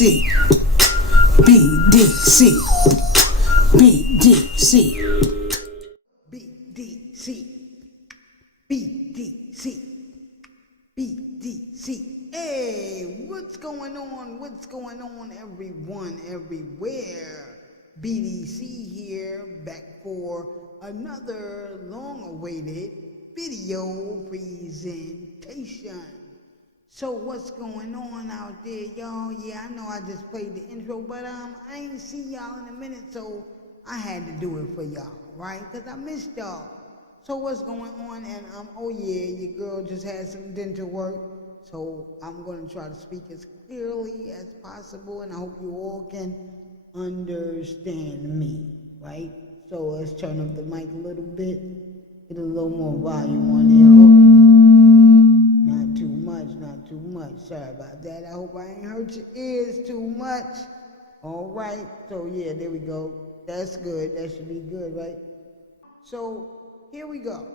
BDC, BDC, BDC, BDC, BDC, BDC. Hey, what's going on? What's going on, everyone, everywhere? BDC here, back for another long-awaited video presentation. So what's going on out there, y'all? Yeah, I know I just played the intro, but I ain't see y'all in a minute, so I had to do it for y'all, right? Because I missed y'all. So what's going on? And oh yeah, your girl just had some dental work, so I'm going to try to speak as clearly as possible, and I hope you all can understand me, right? So let's turn up the mic a little bit, get a little more volume on there. Not too much, not too much. Sorry about that. I hope I ain't hurt your ears too much. All right, so yeah, there we go. That's good. That should be good, right? So here we go.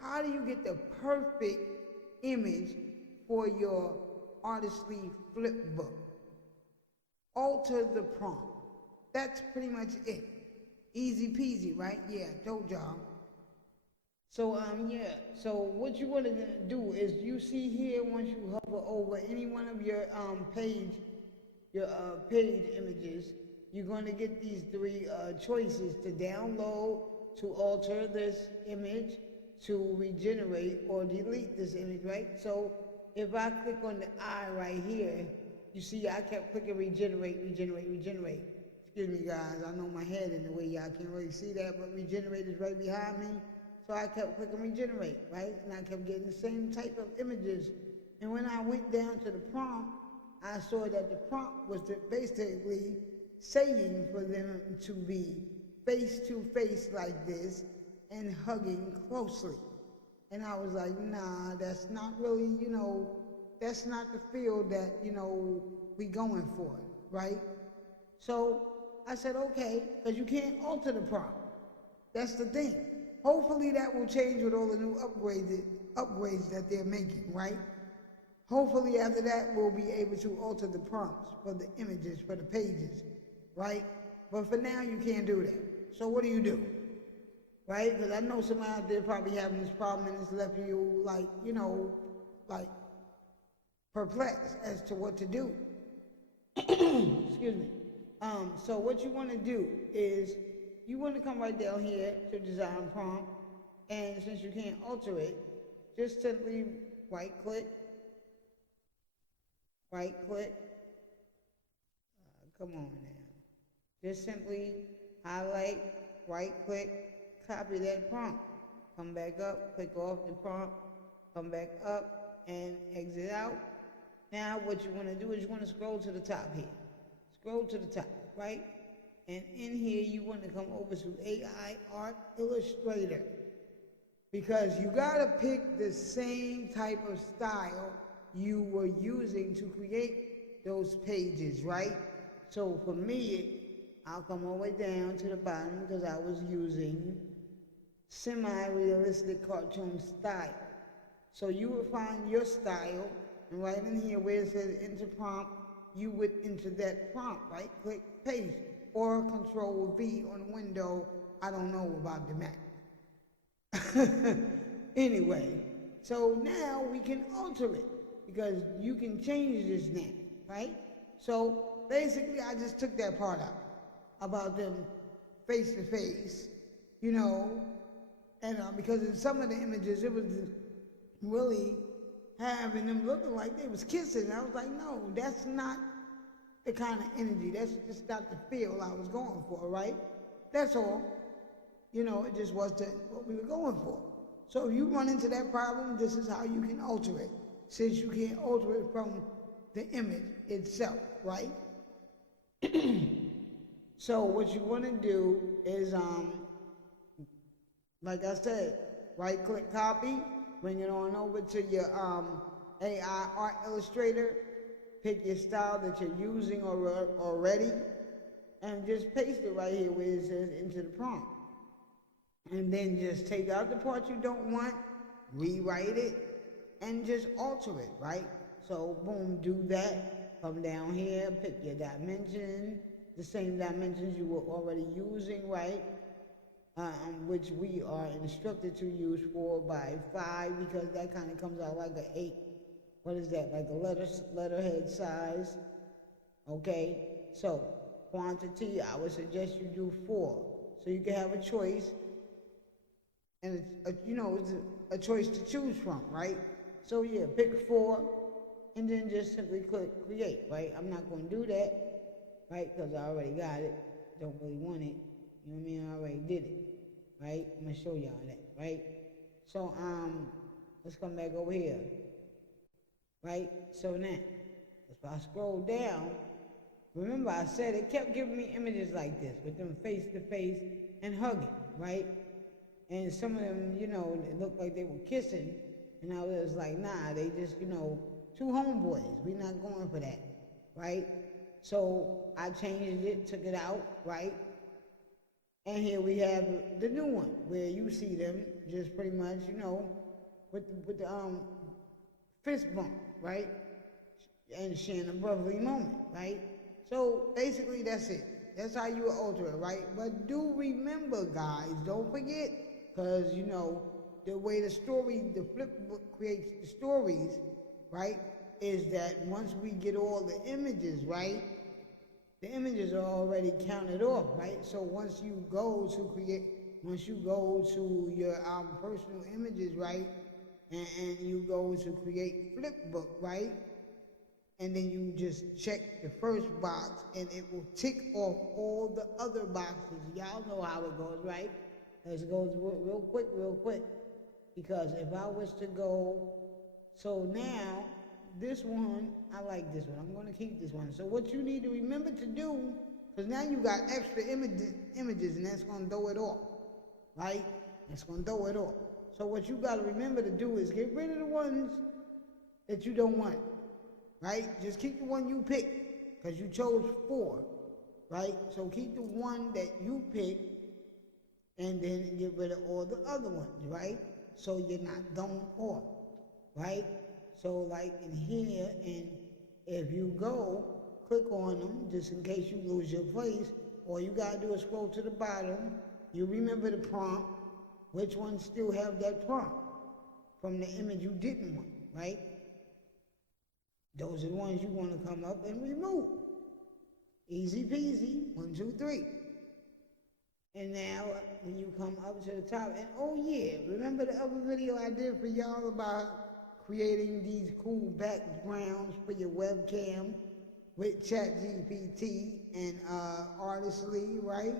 How do you get the perfect image for your Artistry flip book? Alter the prompt. That's pretty much it. Easy peasy, right? Yeah, told y'all. So yeah, so what you want to do is, you see here, once you hover over any one of your page images, you're going to get these three choices: to download, to alter this image, to regenerate or delete this image, right? So if I click on the eye right here, you see I kept clicking regenerate. Excuse me, guys, I know my head in the way, y'all can't really see that, but regenerate is right behind me. So I kept clicking regenerate, right? And I kept getting the same type of images. And when I went down to the prompt, I saw that the prompt was basically saying for them to be face to face like this and hugging closely. And I was like, nah, that's not really, that's not the field that, we going for, right? So I said, okay, because you can't alter the prompt. That's the thing. Hopefully that will change with all the new upgrades that they're making, right? Hopefully after that we'll be able to alter the prompts for the images, for the pages, right? But for now you can't do that. So what do? Right? Because I know somebody out there probably having this problem and it's left you like, perplexed as to what to do. Excuse me. So what you want to do is, you want to come right down here to design prompt, and since you can't alter it, just simply right click, come on now, just simply highlight, right click, copy that prompt, come back up, click off the prompt, come back up and exit out. Now what you want to do is you want to scroll to the top here, right? And in here, you want to come over to AI Art Illustrator, because you got to pick the same type of style you were using to create those pages, right? So for me, I'll come all the way down to the bottom because I was using semi-realistic cartoon style. So you would find your style, and right in here where it says enter prompt, you would enter that prompt, right? Click paste. Or Control V on the window. I don't know about the Mac. Anyway, so now we can alter it because you can change this now, right? So basically I just took that part out about them face to face, and because in some of the images it was really having them looking like they was kissing. I was like, no, that's not the kind of energy. That's just not the feel I was going for, right? That's all. It just wasn't what we were going for. So if you run into that problem, this is how you can alter it, since you can't alter it from the image itself, right? So what you want to do is, like I said, right click copy, bring it on over to your AI Art Illustrator, pick your style that you're using already, and just paste it right here where it says into the prompt. And then just take out the part you don't want, rewrite it, and just alter it, right? So boom, do that. come down here, pick your dimension, the same dimensions you were already using, right? Which we are instructed to use 4 by 5 because that kind of comes out like an 8. What is that? Like a letterhead size. Okay, so quantity, I would suggest you do 4. So you can have a choice, and it's a choice to choose from, right? So yeah, pick 4, and then just simply click create, right? I'm not going to do that, right? Because I already got it. Don't really want it. You know what I mean? I already did it, right? I'm going to show y'all that, right? So, let's come back over here, right? So now, if I scroll down, remember I said it kept giving me images like this, with them face to face and hugging, right? And some of them, it looked like they were kissing, and I was like, nah, they just, two homeboys. We're not going for that, right? So I changed it, took it out, right? And here we have the new one, where you see them just pretty much, with the fist bump, right? And sharing a brotherly moment, right? So basically that's it. That's how you alter it, right? But do remember, guys, don't forget, because, the way the flip book creates the stories, right, is that once we get all the images, right, the images are already counted off, right? So once you go to your personal images, right, and you go to create flipbook, right, and then you just check the first box and it will tick off all the other boxes. Y'all know how it goes, right? It goes real quick, because if I was to go, so now this one, I like this one. I'm going to keep this one. So what you need to remember to do, because now you got extra images, and that's going to throw it off, right? That's going to throw it off. So what you got to remember to do is get rid of the ones that you don't want, right? Just keep the one you picked, because you chose 4, right? So keep the one that you picked, and then get rid of all the other ones, right? So you're not thrown off, right? So like in here, and if you go, click on them, just in case you lose your place, all you gotta do is scroll to the bottom, you remember the prompt, which ones still have that prompt from the image you didn't want, right? Those are the ones you wanna come up and remove. Easy peasy, 1, 2, 3. And now, when you come up to the top, and oh yeah, remember the other video I did for y'all about creating these cool backgrounds for your webcam with ChatGPT and Artistry, right?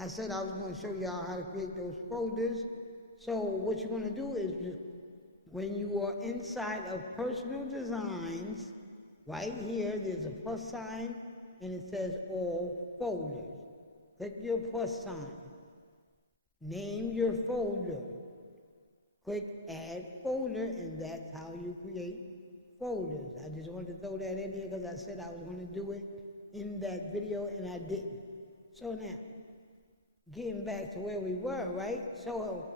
I said I was going to show y'all how to create those folders. So what you're going to do is, just, when you are inside of personal designs, right here, there's a plus sign, and it says all folders. Click your plus sign. Name your folder. Click add folder, and that's how you create folders. I just wanted to throw that in here because I said I was going to do it in that video and I didn't. So now, getting back to where we were, right? So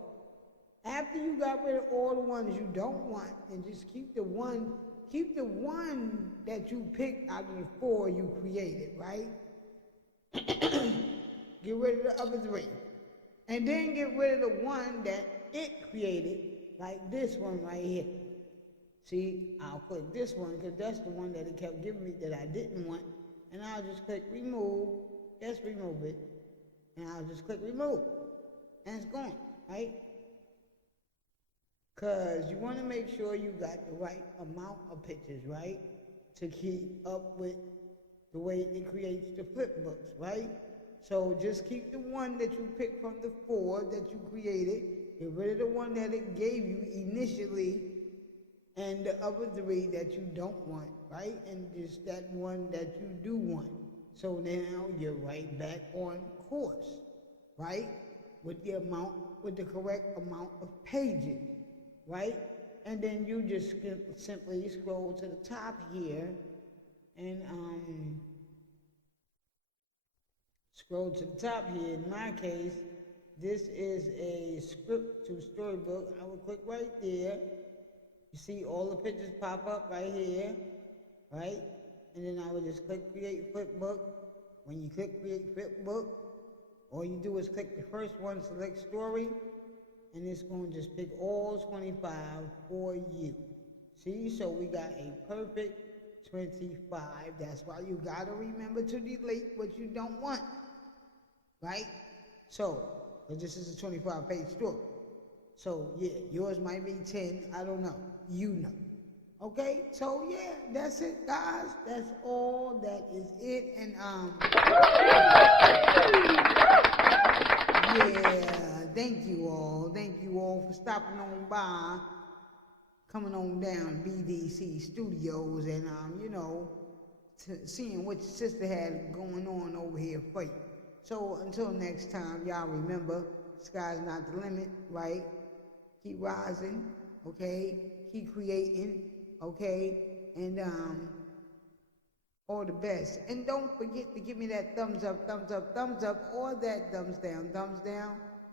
after you got rid of all the ones you don't want, and just keep the one that you picked out of the 4 you created, right? Get rid of the other 3. And then get rid of the one that it created, like this one right here. See, I'll click this one because that's the one that it kept giving me that I didn't want. And I'll just click remove. Just remove it. And I'll just click remove. And it's gone, right? Because you want to make sure you got the right amount of pictures, right? To keep up with the way it creates the flip books, right? So just keep the one that you picked from the 4 that you created, get rid of the one that it gave you initially, and the other 3 that you don't want, right? And just that one that you do want. So now you're right back on course, right? With the correct amount of pages, right? And then you just simply scroll to the top here, and scroll to the top here. In my case, this is a script to storybook. I will click right there. You see all the pictures pop up right here, right? and then I would just click create flipbook. When you click create flipbook, all you do is click the first one, select story, and it's going to just pick all 25 for you. See, so we got a perfect 25. That's why you got to remember to delete what you don't want, right? So, but this is a 25-page story. So, yeah, yours might be 10. I don't know. You know. Okay? So, yeah, that's it, guys. That's all. That is it. And, yeah, thank you all. Thank you all for stopping on by, coming on down BDC Studios, and, seeing what your sister had going on over here for you. So until next time, y'all remember, sky's not the limit, right? Keep rising, okay? Keep creating, okay? And all the best. And don't forget to give me that thumbs up, or that thumbs down,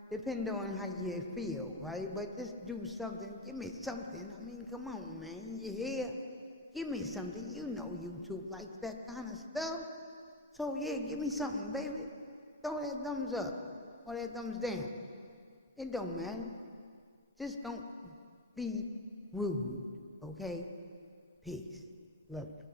depending on how you feel, right? But just do something. Give me something. I mean, come on, man. You hear? Give me something. You know YouTube likes that kind of stuff. So, yeah, give me something, baby. Throw that thumbs up or that thumbs down. It don't matter. Just don't be rude, okay? Peace. Love you.